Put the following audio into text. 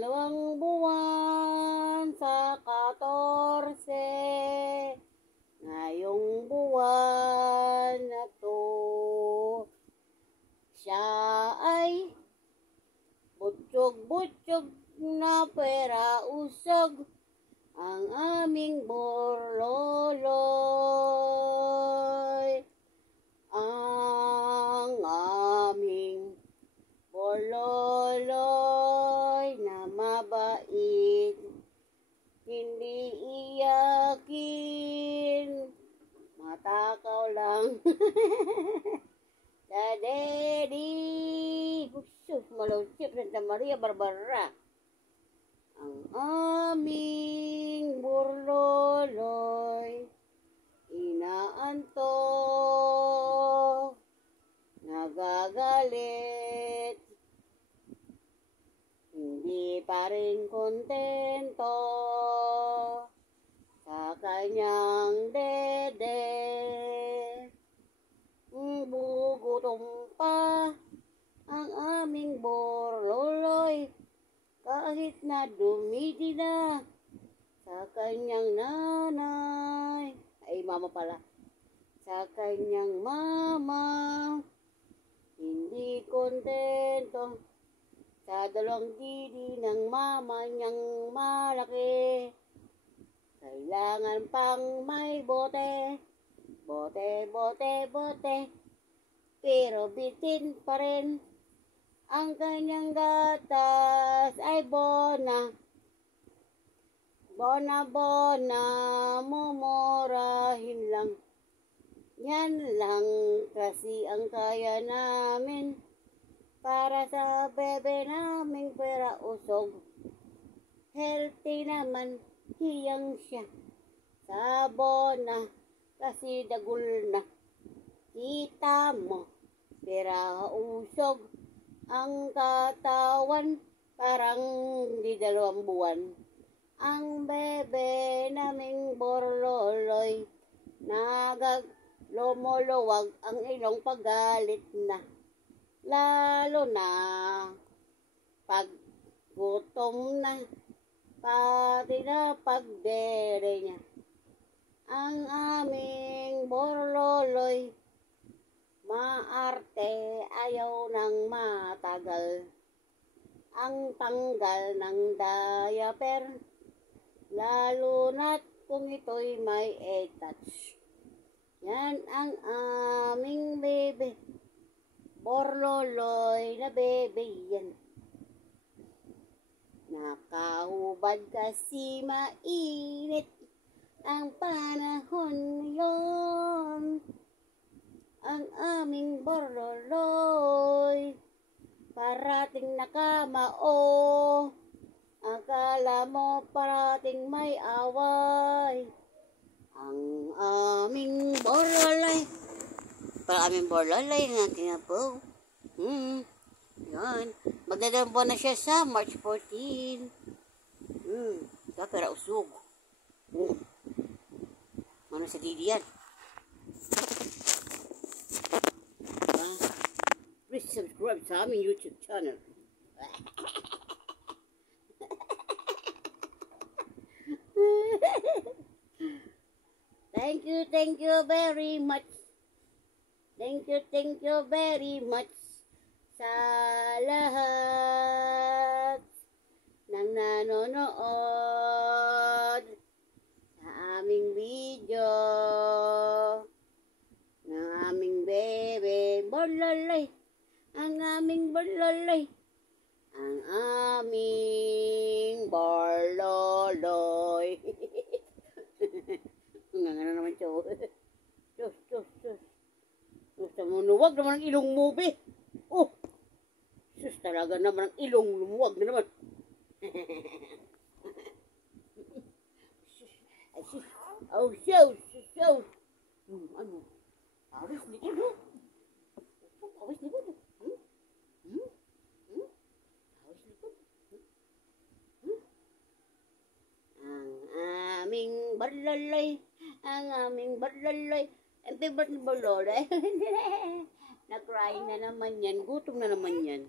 2 buwan sa 14, ngayong buwan na to, siya ay butsyog-butsyog na pera usog, ang aming borloloy, ang aming borloloy na mabait, hindi iyakin, matakaw lang. Sa Daddy, sus, malusip Santa Maria Barbara, ang aming borloloy, inaantok, nagagalit, hindi pa rin kontento sa kanyang dede. Gutom pa ang aming borloloy, kahit na dumidi na sa kanyang nanay, ay mama pala, sa kanyang mama, hindi kontento sa 2 didi ng mama niyang malaki. Kailangan pang may bote, bote, bote, bote, pero bitin pa rin ang kanyang gatas ay bona. Bona, bona, mumurahin lang. Yan lang kasi ang kaya namin para sa bebe naming pera usog. Healthy naman, hiyang siya sa bona kasi dagul na. Kita mo, pera usog ang katawan, parang di 2 buwan. Ang bebe naming borloloy, lumuluwag ang ilong paggalit na. Lalo na pag gutom na, pati na pagdere niya. Ang aming borloloy, maarte, ayaw nang matagal. Ang tanggal ng diaper, lalo na't kung ito'y may attach. Yan ang aming bebe, borloloy na bebe yan. Nakahubad kasi mainit ang panahon ngayon. Ang aming borloloy, parating nakamao, akala mo parating may away. Ang aming borloloy, nga kinabaw. Yan, magdadampo na siya sa March 14. Pera usog. Ano sa didi yan? Please subscribe sa aming YouTube channel. Thank you very much. Thank you very much sa lahat ng nanonood sa aming video ng aming bebe borloloy, ang aming borloloy, ang aming borloloy. Nga naman siya. Sus. Lumuwag naman ang ilong mo, be. Oh, sus, talaga naman ang ilong, lumuwag na naman. Ay, sus. Oh, sus. Ano? Awis likod, oh. Awis likod, oh. Awis likod. Ang aming borloloy, ang aming borloloy. Ang favorite ni borloloy. Nag-cry na naman yan. Gutom na naman yan.